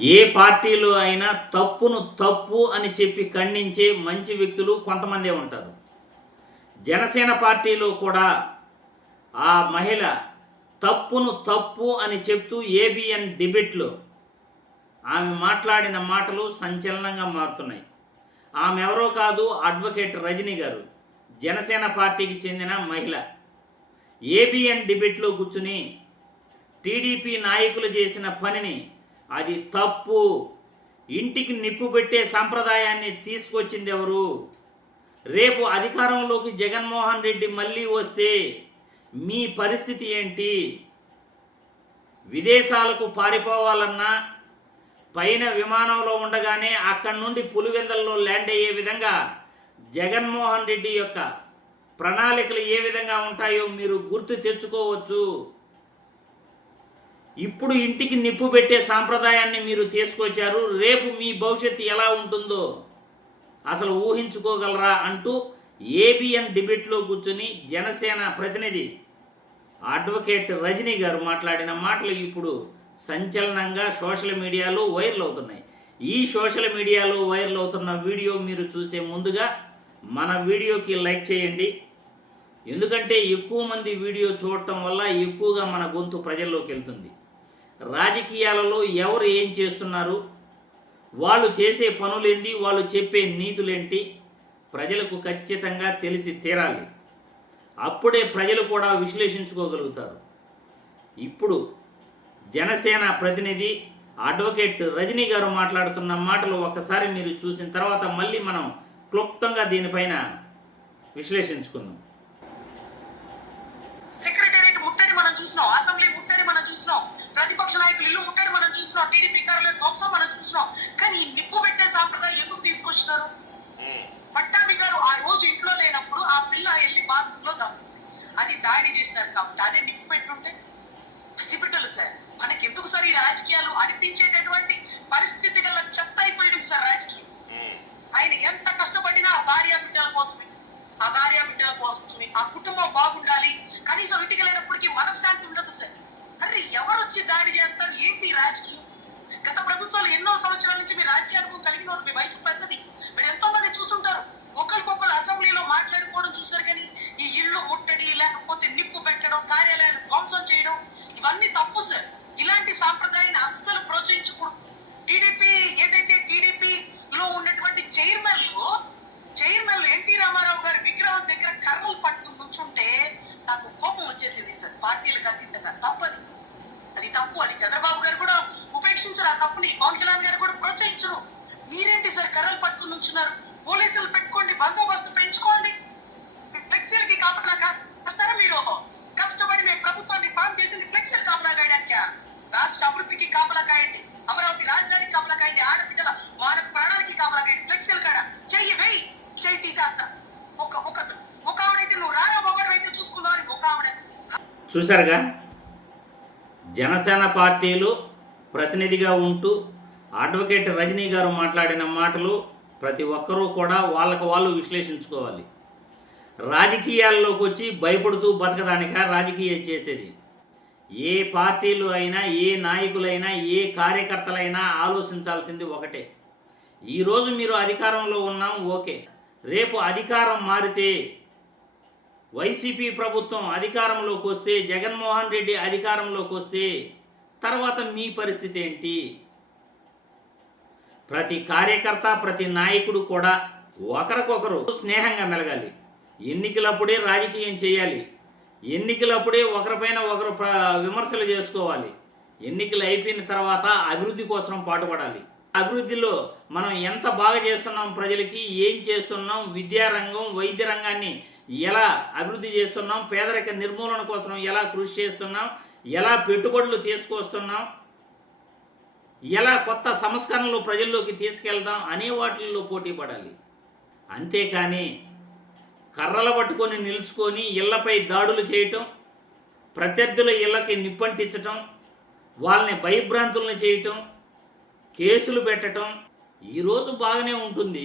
ఏ పార్టీలో అయినా తప్పును తప్పు అని చెప్పి ఖండించే మంచి వ్యక్తులు కొంతమందే ఉంటారు. జనసేన పార్టీలో కూడా ఆ మహిళ తప్పును తప్పు అని చెప్తూ ఏబిఎన్ డిబేట్లో ఆమె మాట్లాడిన మాటలు సంచలనంగా మారుతున్నాయి. ఆమె ఎవరో కాదు అడ్వకేట్ రజనీ గారు జనసేన పార్టీకి చెందిన మహిళ. ఏబిఎన్ డిబేట్లో కూర్చుని టీడీపీ నాయకులు చేసిన పనిని అది తప్పు. ఇంటికి నిప్పు పెట్టే సంప్రదాయాన్ని తీసుకొచ్చింది ఎవరు? రేపు అధికారంలోకి జగన్మోహన్ రెడ్డి మళ్ళీ వస్తే మీ పరిస్థితి ఏంటి? విదేశాలకు పారిపోవాలన్నా పైన విమానంలో ఉండగానే అక్కడి నుండి పులివెందల్లో ల్యాండ్ అయ్యే విధంగా జగన్మోహన్ రెడ్డి యొక్క ప్రణాళికలు ఏ విధంగా ఉంటాయో మీరు గుర్తు తెచ్చుకోవచ్చు. ఇప్పుడు ఇంటికి నిప్పు పెట్టే సాంప్రదాయాన్ని మీరు తీసుకొచ్చారు. రేపు మీ భవిష్యత్తు ఎలా ఉంటుందో అసలు ఊహించుకోగలరా అంటూ ఏబిఎన్ డిబేట్లో కూర్చుని జనసేన ప్రతినిధి అడ్వకేట్ రజనీ గారు మాట్లాడిన మాటలు ఇప్పుడు సంచలనంగా సోషల్ మీడియాలో వైరల్ అవుతున్నాయి. ఈ సోషల్ మీడియాలో వైరల్ అవుతున్న వీడియో మీరు చూసే ముందుగా మన వీడియోకి లైక్ చేయండి. ఎందుకంటే ఎక్కువ మంది వీడియో చూడటం వల్ల ఎక్కువగా మన గొంతు ప్రజల్లోకి వెళ్తుంది. రాజకీయాలలో ఎవరు ఏం చేస్తున్నారు? వాళ్ళు చేసే పనులేంటి? వాళ్ళు చెప్పే నీతులేంటి? ప్రజలకు ఖచ్చితంగా తెలిసి తీరాలి. అప్పుడే ప్రజలు కూడా విశ్లేషించుకోగలుగుతారు. ఇప్పుడు జనసేన ప్రతినిధి అడ్వకేట్ రజనీ గారు మాట్లాడుతున్న మాటలు ఒక్కసారి మీరు చూసిన తర్వాత మళ్ళీ మనం క్లుప్తంగా దీనిపైన విశ్లేషించుకుందాం. చూసినాం. అసెంబ్లీ ముట్టడి మనం చూసినాం. ప్రతిపక్ష నాయకులు ఇల్లు ముట్టడి మనం చూసినాం. టీడీపీ కార్యాలయం ధ్వంసం మనం చూసినాం. కానీ ఈ నిప్పు పెట్టే సాంప్రదాయం ఎందుకు తీసుకొచ్చినారు? పట్టాభి గారు ఆ రోజు ఇంట్లో లేనప్పుడు ఆ పిల్ల వెళ్ళి బాత్రూంలో దాక్కుంది అది దాడి చేసినారు కాబట్టి అదే నిప్పు పెట్టుంటే పసిబిడ్డలు సార్ మనకి ఎందుకు సార్ ఈ రాజకీయాలు? అనిపించేటటువంటి పరిస్థితి గల చెత్త అయిపోయింది సార్ రాజకీయం. ఆయన ఎంత కష్టపడినా ఆ భార్య బిడ్డల కోసమే. ఆ భార్య బిడ్డల కోసమే. ఆ కుటుంబం బాగుండాలి. కనీసం ఇంటికి లేనప్పటికీ మనశ్శాంతి ఉండదు సార్ అరే ఎవరు వచ్చి దాడి చేస్తారు ఏంటి ఈ రాజకీయం గత ప్రభుత్వాలు ఎన్నో సంవత్సరాల నుంచి మీ రాజకీయ అనుభవం కలిగిన వారు, మీ వయసు పెద్దది మీరు ఎంతో మంది చూసుంటారు ఒకరికొకరు అసెంబ్లీలో మాట్లాడుకోవడం చూసారు కానీ ఈ ఇల్లు ముట్టడి లేకపోతే చేయడం కార్యాలయాన్ని ధ్వంసం చేయడం ఇవన్నీ తప్పు సార్. ఇలాంటి సాంప్రదాయాన్ని అస్సలు ప్రోత్సహించకూడదు టీడీపీ ఏదైతే టీడీపీ లో ఉన్నటువంటి చైర్మన్లు చైర్మన్లు ఎన్టీ రామారావు గారి విగ్రహం దగ్గర కర్రలు పట్టుకుని నుంచుంటే నాకు కోపం వచ్చేసింది సార్. పార్టీలకు అతీతంగా తప్పది. అది తప్పు. అది చంద్రబాబు గారు కూడా ఉపేక్షించరు. ఆ తప్పుని పవన్ కళ్యాణ్ గారు కూడా ప్రోత్సహించరు. మీరేంటి సార్ కర్రలు పట్టుకుని ఉంచున్నారు పోలీసులు పెట్టుకోండి బందోబస్తు పెంచుకోండి. ఫ్లెక్సీలకి కాపలా వస్తారా మీరు? కష్టపడి మేము ప్రభుత్వాన్ని ఫామ్ చేసింది ఫ్లెక్సీలు కాపలా కాయడానికి రాష్ట్ర అభివృద్ధికి కాపలా కాయండి అమరావతి రాజధానికి కాపలా కాయండి ఆడపిల్లల వాన ప్రాణాలకి కాపలా కాయండి ఫ్లెక్సీలు కాడ చెయ్యి వేయి చెయ్యి తీసేస్తా. ఒక ఒక ఒక ఆవిడైతే నువ్వు రారా ఒకటి అయితే చూసుకున్నావు అని ఒక ఆవిడ చూసారుగా జనసేన పార్టీలు ప్రతినిధిగా ఉంటూ అడ్వకేట్ రజనీ గారు మాట్లాడిన మాటలు ప్రతి ఒక్కరూ కూడా వాళ్ళకు వాళ్ళు విశ్లేషించుకోవాలి. రాజకీయాల్లోకి వచ్చి భయపడుతూ బతకదానిక రాజకీయం చేసేది? ఏ పార్టీలు అయినా ఏ నాయకులైనా ఏ కార్యకర్తలైనా ఆలోచించాల్సింది ఒకటే. ఈరోజు మీరు అధికారంలో ఉన్నాం ఓకే. రేపు అధికారం మారితే వైసీపీ ప్రభుత్వం అధికారంలోకి వస్తే జగన్మోహన్ రెడ్డి అధికారంలోకి వస్తే తర్వాత మీ పరిస్థితి ఏంటి? ప్రతి కార్యకర్త ప్రతి నాయకుడు కూడా ఒకరికొకరు స్నేహంగా మెలగాలి. ఎన్నికలప్పుడే రాజకీయం చేయాలి. ఎన్నికలప్పుడే ఒకరిపైన ఒకరు విమర్శలు చేసుకోవాలి. ఎన్నికలు అయిపోయిన తర్వాత అభివృద్ధి కోసం పాటుపడాలి. అభివృద్ధిలో మనం ఎంత బాగా చేస్తున్నాం ప్రజలకి ఏం చేస్తున్నాం విద్యారంగం వైద్య రంగాన్ని ఎలా అభివృద్ధి చేస్తున్నాం పేదరిక నిర్మూలన కోసం ఎలా కృషి చేస్తున్నాం ఎలా పెట్టుబడులు తీసుకొస్తున్నాం ఎలా కొత్త సంస్కరణలు ప్రజల్లోకి తీసుకెళ్దాం అనే వాటిల్లో పోటీ పడాలి. అంతేకాని కర్రలు పట్టుకొని నిలుచుకొని ఇళ్ళపై దాడులు చేయటం ప్రత్యర్థుల ఇళ్ళకి నిప్పంటించటం వాళ్ళని భయభ్రాంతులను చేయటం కేసులు పెట్టటం ఈరోజు బాగానే ఉంటుంది.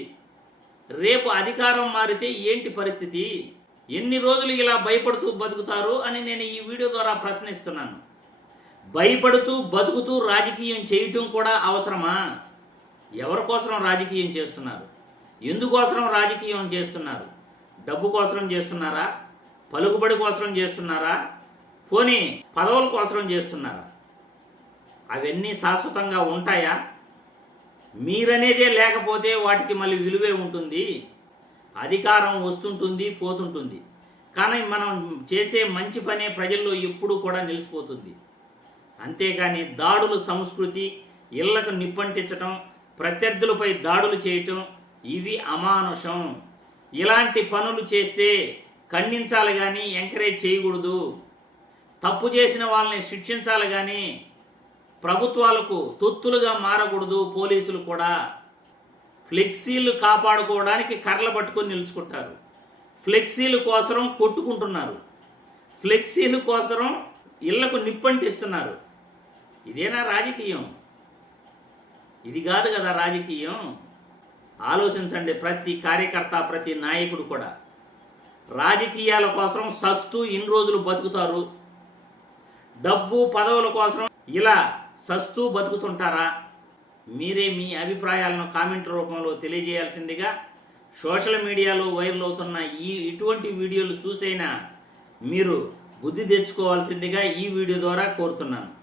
రేపు అధికారం మారితే ఏంటి పరిస్థితి? ఎన్ని రోజులు ఇలా భయపడుతూ బతుకుతారు అని నేను ఈ వీడియో ద్వారా ప్రశ్నిస్తున్నాను. భయపడుతూ బతుకుతూ రాజకీయం చేయటం కూడా అవసరమా? ఎవరి కోసం రాజకీయం చేస్తున్నారు? ఎందుకోసం రాజకీయం చేస్తున్నారు? డబ్బు కోసం చేస్తున్నారా? పలుకుబడి కోసం చేస్తున్నారా? పోనీ పదవుల కోసం చేస్తున్నారా? అవన్నీ శాశ్వతంగా ఉంటాయా? మీరనేదే లేకపోతే వాటికి మళ్ళీ విలువే ఉంటుంది. అధికారం వస్తుంటుంది పోతుంటుంది. కానీ మనం చేసే మంచి పనే ప్రజల్లో ఎప్పుడూ కూడా నిలిచిపోతుంది. అంతేగాని దాడులు సంస్కృతి ఇళ్ళకు నిప్పంటించటం ప్రత్యర్థులపై దాడులు చేయటం ఇవి అమానుషం. ఇలాంటి పనులు చేస్తే ఖండించాలి కానీ ఎంకరేజ్ చేయకూడదు. తప్పు చేసిన వాళ్ళని శిక్షించాలి కానీ ప్రభుత్వాలకు తొత్తులుగా మారకూడదు పోలీసులు కూడా. ఫ్లెక్సీలు కాపాడుకోవడానికి కర్రలు పట్టుకొని నిలుచుకుంటారు. ఫ్లెక్సీల కోసం కొట్టుకుంటున్నారు. ఫ్లెక్సీల కోసం ఇళ్ళకు నిప్పంటిస్తున్నారు. ఇదేనా రాజకీయం? ఇది కాదు కదా రాజకీయం. ఆలోచించండి ప్రతి కార్యకర్త ప్రతి నాయకుడు కూడా. రాజకీయాల కోసం సస్తూ ఇన్ని రోజులు బతుకుతారు. డబ్బు పదవుల కోసం ఇలా సస్తూ బతుకుతుంటారా? మీరే మీ అభిప్రాయాలను కామెంట్ రూపంలో తెలియజేయాల్సిందిగా సోషల్ మీడియాలో వైరల్ అవుతున్న ఈ ఇటువంటి వీడియోలు చూసైనా మీరు బుద్ధి తెచ్చుకోవాల్సిందిగా ఈ వీడియో ద్వారా కోరుతున్నాను.